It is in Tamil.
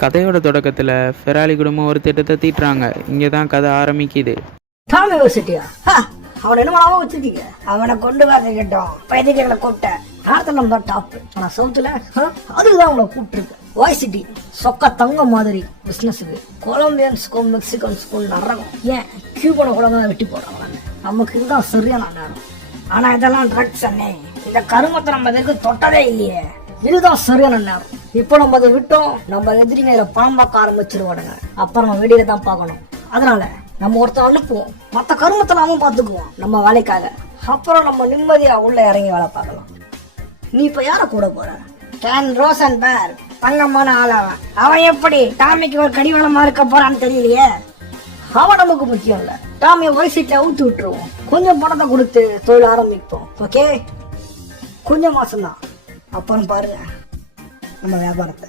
கதையோட தொடக்கத்தில் ஃபெராரி குடும்பம் ஒரு திட்டத்தை தீட்டுறாங்க. இங்கே தான் கதை ஆரம்பிக்குது. டாம் யூனிவர்சிட்டியா? அவனை என்ன பண்ணாம வச்சிருக்கீங்க? அவனை கொண்டு வாங்க கேட்டோம். எதுக்கு எங்களை கூப்பிட்டேன்? நார்த்தில் நம்ம டாப், ஆனால் சவுத்தில் அதுக்குதான் அவனை கூப்பிட்டுருக்கு. வாய் சிட்டி சொக்க தங்க மாதிரி பிஸ்னஸுக்கு கொலம்பியன் ஸ்கூல், மெக்சிகன் ஸ்கூல் நரகம். ஏன் கியூபனை குழந்தை வெட்டி போடுறாங்க? நமக்கு இதுதான் சரியான நேரம். ஆனா இதெல்லாம் ட்ரக்ஸ் அண்ணே. இந்த கருமத்தை நம்ம எதுக்கு தொட்டதே இல்லையே. இதுதான் சரியான நேரம். இப்போ நம்ம அதை விட்டோம், நம்ம எதிரிங்க இதை பாம்பாக்க ஆரம்பிச்சிருவானுங்க. அப்புறம் நம்ம வெளியில தான் பார்க்கணும். அதனால நம்ம ஒருத்தர் அனுப்புவோம், மற்ற கருமத்தை நாமும் பார்த்துக்குவோம் நம்ம வேலைக்காக. அப்புறம் நம்ம நிம்மதியா உள்ள இறங்கி வேலை பார்க்கலாம். நீ இப்ப யார கூட போற? கேன் ரோசன் பேர் தங்கமான ஆளவன். அவன் எப்படி டாமிக்கு ஒரு கடிவாளமா இருக்க போறான்னு தெரியலையே. அவன் நமக்கு முக்கியம் இல்ல. டாமியை வயசீட்ல ஊத்து விட்டுருவோம். கொஞ்சம் பணத்தை கொடுத்து தொழில் ஆரம்பிப்போம். ஓகே, கொஞ்சம் மாசம்தான். அப்புறம் பாருங்க நம்ம வியாபாரத்தை.